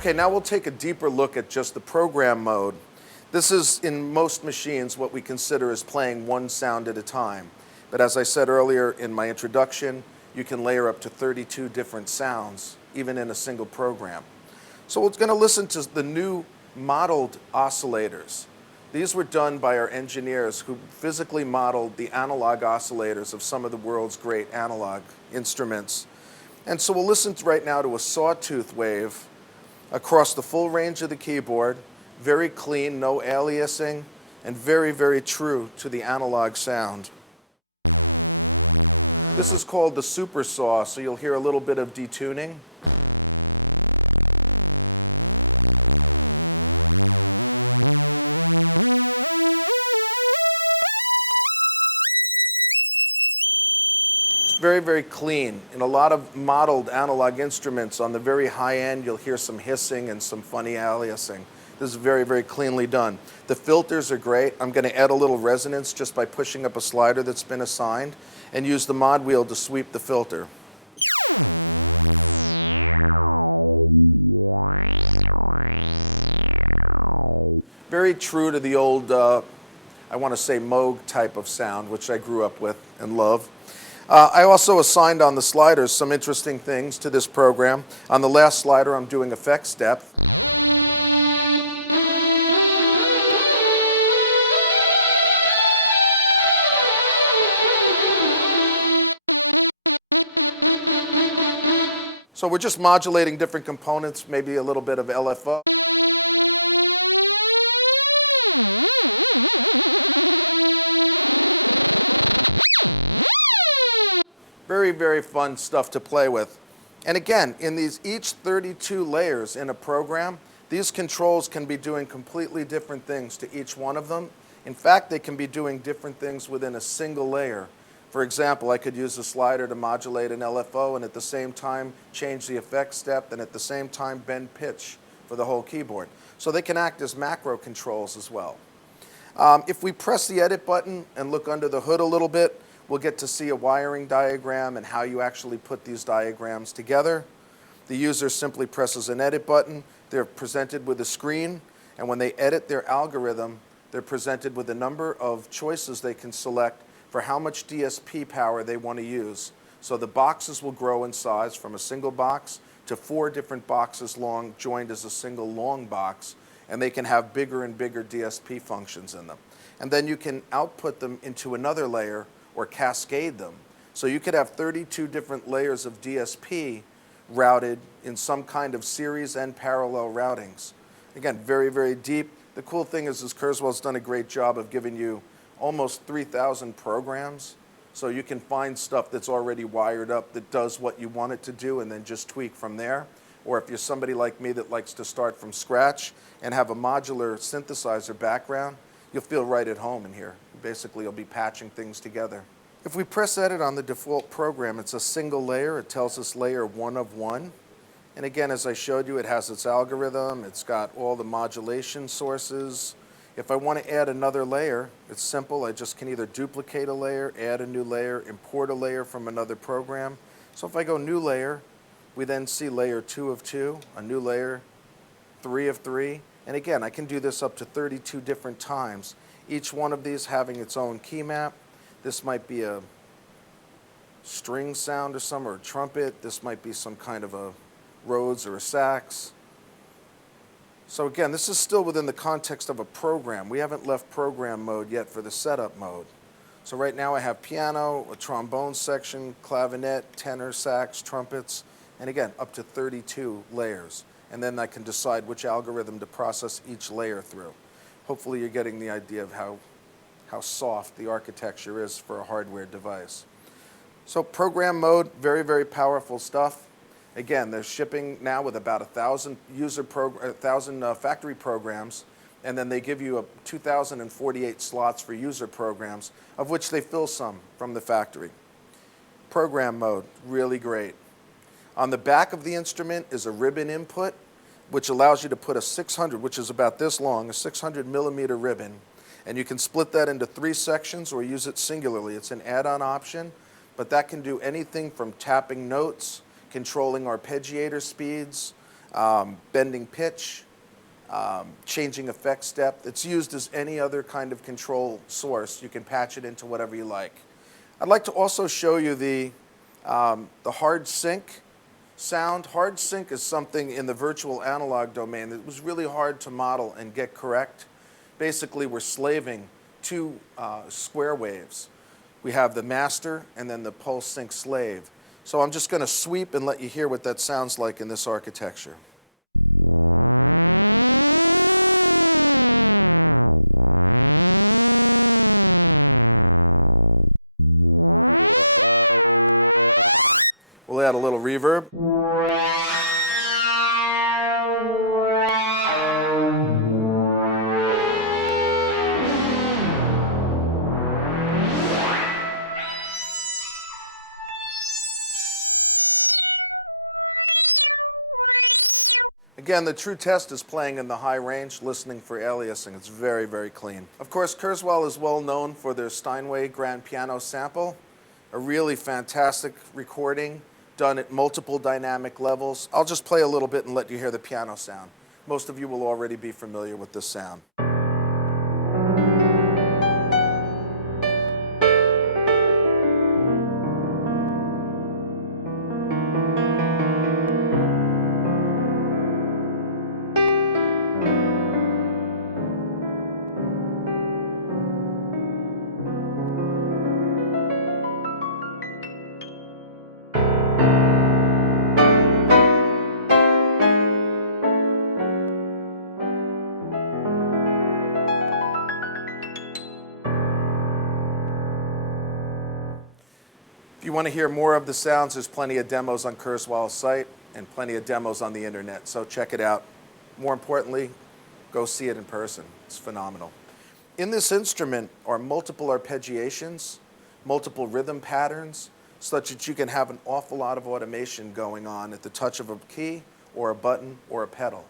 Okay, now we'll take a deeper look at just the program mode. This is, in most machines, what we consider as playing one sound at a time. But as I said earlier in my introduction, you can layer up to 32 different sounds, even in a single program. So we're going to listen to the new modeled oscillators. These were done by our engineers who physically modeled the analog oscillators of some of the world's great analog instruments. And so we'll listen right now to a sawtooth wave across the full range of the keyboard, very clean, no aliasing, and very, very true to the analog sound. This is called the super saw, so you'll hear a little bit of detuning. It's very, very clean. In a lot of modeled analog instruments, on the very high end, you'll hear some hissing and some funny aliasing. This is very, very cleanly done. The filters are great. I'm going to add a little resonance just by pushing up a slider that's been assigned and use the mod wheel to sweep the filter. Very true to the old, I want to say Moog type of sound, which I grew up with and love. I also assigned on the sliders some interesting things to this program. On the last slider, I'm doing effects depth. So we're just modulating different components, maybe a little bit of LFO. Very, very fun stuff to play with. And again, in these each 32 layers in a program, these controls can be doing completely different things to each one of them. In fact, they can be doing different things within a single layer. For example, I could use a slider to modulate an LFO and at the same time change the effect step and at the same time bend pitch for the whole keyboard. So they can act as macro controls as well. If we press the edit button and look under the hood a little bit, we'll get to see a wiring diagram and how you actually put these diagrams together. The user simply presses an edit button. They're presented with a screen, and when they edit their algorithm, they're presented with a number of choices they can select for how much DSP power they want to use. So the boxes will grow in size from a single box to 4 different boxes long, joined as a single long box, and they can have bigger and bigger DSP functions in them. And then you can output them into another layer or cascade them. So you could have 32 different layers of DSP routed in some kind of series and parallel routings. Again, very, very deep. The cool thing is Kurzweil's done a great job of giving you almost 3,000 programs. So you can find stuff that's already wired up that does what you want it to do and then just tweak from there. Or if you're somebody like me that likes to start from scratch and have a modular synthesizer background, you'll feel right at home in here. Basically, you'll be patching things together. If we press edit on the default program, it's a single layer. It tells us layer 1 of 1. And again, as I showed you, it has its algorithm. It's got all the modulation sources. If I want to add another layer, it's simple. I just can either duplicate a layer, add a new layer, import a layer from another program. So if I go new layer, we then see layer 2 of 2, a new layer, 3 of 3. And again, I can do this up to 32 different times. Each one of these having its own key map. This might be a string sound or some, or a trumpet. This might be some kind of a Rhodes or a sax. So again, this is still within the context of a program. We haven't left program mode yet for the setup mode. So right now I have piano, a trombone section, clavinet, tenor, sax, trumpets, and again, up to 32 layers. And then I can decide which algorithm to process each layer through. Hopefully you're getting the idea of how soft the architecture is for a hardware device. So program mode, very, very powerful stuff. Again, they're shipping now with about 1,000 factory programs, and then they give you 2,048 slots for user programs, of which they fill some from the factory. Program mode, really great. On the back of the instrument is a ribbon input, which allows you to put a 600, which is about this long, a 600 millimeter ribbon, and you can split that into 3 sections or use it singularly. It's an add-on option, but that can do anything from tapping notes, controlling arpeggiator speeds, bending pitch, changing effect step. It's used as any other kind of control source. You can patch it into whatever you like. I'd like to also show you the hard sync sound. Hard sync is something in the virtual analog domain that was really hard to model and get correct. Basically, we're slaving two square waves. We have the master and then the pulse sync slave. So I'm just going to sweep and let you hear what that sounds like in this architecture. We'll add a little reverb. Again, the true test is playing in the high range, listening for aliasing. It's very, very clean. Of course, Kurzweil is well known for their Steinway grand piano sample, a really fantastic recording done at multiple dynamic levels. I'll just play a little bit and let you hear the piano sound. Most of you will already be familiar with this sound. If you want to hear more of the sounds, there's plenty of demos on Kurzweil's site and plenty of demos on the internet, so check it out. More importantly, go see it in person. It's phenomenal. In this instrument are multiple arpeggiations, multiple rhythm patterns, such that you can have an awful lot of automation going on at the touch of a key or a button or a pedal.